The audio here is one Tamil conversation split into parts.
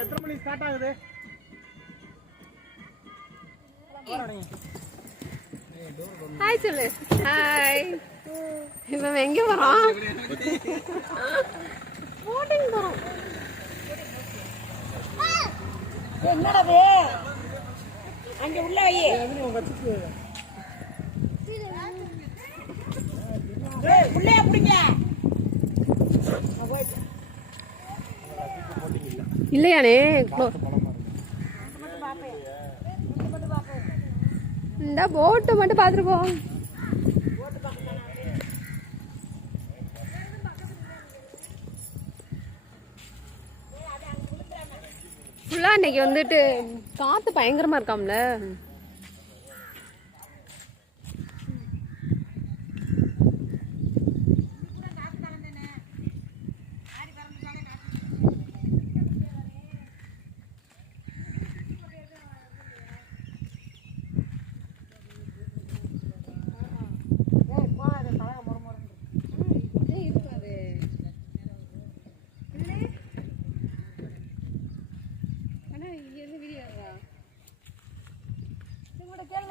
எத்தனை மணிக்கு ஸ்டார்ட் ஆகுது? ஹாய் சொல்லு. ஹாய். இப்போ எங்க போறோம்? போட்டிங் போறோம். என்னடா வே? அங்க உள்ள வை. ஏய் உள்ளே புடிங்க. இல்லையானே இந்த போட்டு மட்டும் பார்த்துட்டு போவோம். ஃபுல்லாக இன்னைக்கு வந்துட்டு காற்று பயங்கரமாக இருக்காம்ல.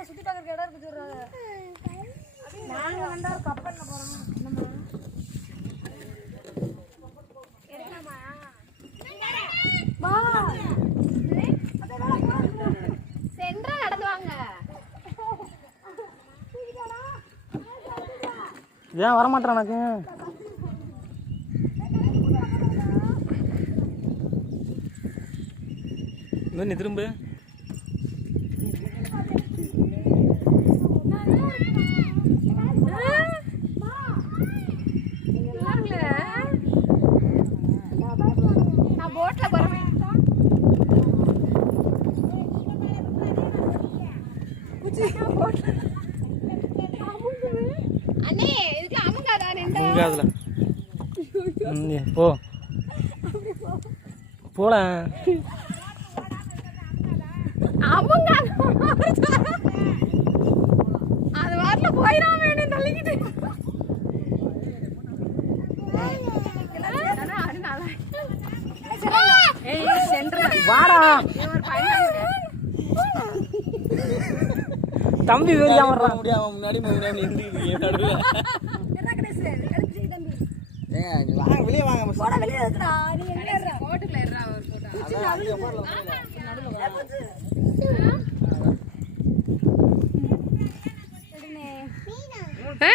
சுத்தி பார்க்கற இடம் இருக்கு சொல்றாங்க. நாங்க வந்தா கப்பல்ல போறோம். வா சென்றா நடந்து வாங்க. ஏன் வர மாட்டேன் எனக்கு? நீ திரும்ப நான் போட்ல போறேன். அண்ணே இதுக்கு அமுங்காதா நின்றா? அமுங்காதுல. போ போல அமுங்காத. அது வாட்ல போயிடாம வேணும் தள்ளிக்கிட்டு. தம்பி வேறியாம முன்னாடி வெளியே வாங்க வெளியே இருக்குடா. நீ எங்க ஏறற? போட்டுல ஏறறா ஒரு போட்டோ.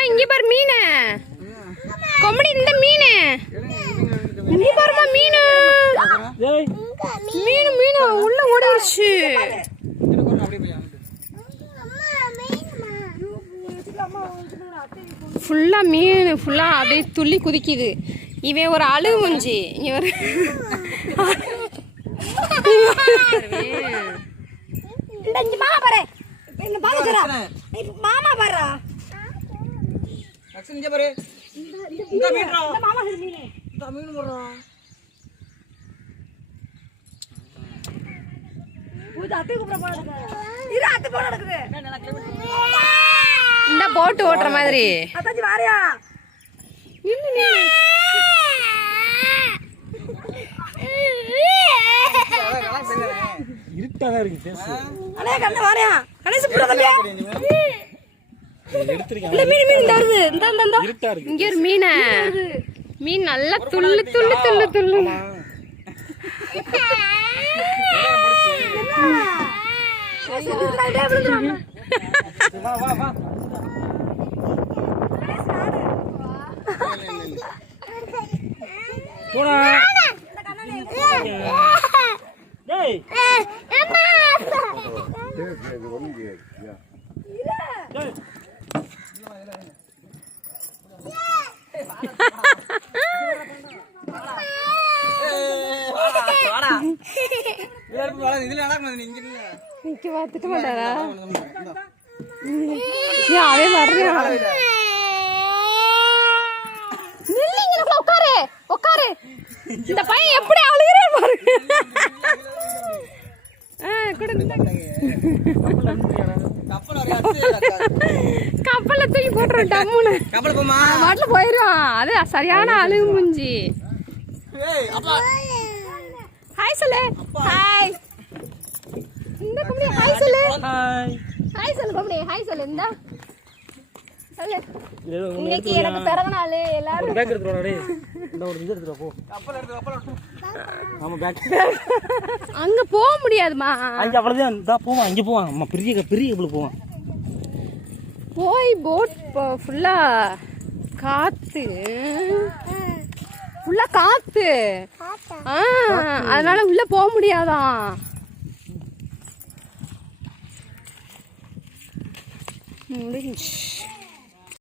இங்க பாரு மீன். கொம்படி இந்த மீன். இங்க பாருமா மீன். மீன் மீன் உள்ள ஓடிடுச்சு. ஃபுல்லா மீன் ஃபுல்லா அப்படியே துள்ளி குதிக்குது. இவன் ஒரு அழுகு முஞ்சி. இவர் மாமா பாரு. இந்த பாத்துறா. மாமா பாருடா. அக்ஷன் இங்க பாரு. இந்த மீன்டா. இந்த மாமா மீன். இந்த மீன் போறா. பூஜா அத்தை கூப்பிட போறாங்க. இரு அத்தை போற நடக்குது. இந்த போட் ஓட்டுற மாதிரி. அத்தாச்சி வாரியா? நின்னு நின்னு. இருட்டாதான் இருக்கு பேசு. அண்ணே கண்ண வாரியா? கணேஷ் புடி தம்பி. எடுத்துறீங்க. இல்ல மீன் மீன் தருது. இந்த இருட்டா இருக்கு. இங்க ஒரு மீன். மீன் நல்லா துள்ளு துள்ளு துள்ளு துள்ளு. வா வா வா. போடா. டேய். அம்மா. டேய். வாடா. இதுல நடக்குது நீ இங்க இல்ல. நிக்க பார்த்துட்டு மாட்டாரா? அவன் வர்றான். இந்த பையன் எப்படி அழுகிறே பாரு. கொடுங்க. கப்பல்ல தூக்கி போட்டுரும் டம்முன்னு. கப்பல் போமா மாட்டில் போயிடும். அது சரியான அழுகு மூஞ்சி. ஏய் அப்பா ஹாய் சொல்லு. ஹாய். இந்த கும்பி ஹாய் சொல்லு. ஹாய். ஹாய் சொல்லு கும்பி. ஹாய் சொல்லு. இந்த சொல்லு. இது இன்னைக்கு எனக்கு பிறந்த நாள். எல்லாரும் ஒரு பேக் எடுத்துட்டு வாடா டேய். இந்த ஒரு இது எடுத்துட்டு வா போ. கப்பல் எடுத்து ஆமா பேக். அங்க போக முடியாதுமா. அங்க அவ்வளவுதான் இதா போவான் இங்க போவான். அம்மா பெரிய கப்பல் போவான். போய் போட் ஃபுல்லா காத்து. ஃபுல்லா காத்து. அதனால உள்ள போக முடியாதான். முடிஞ்சு.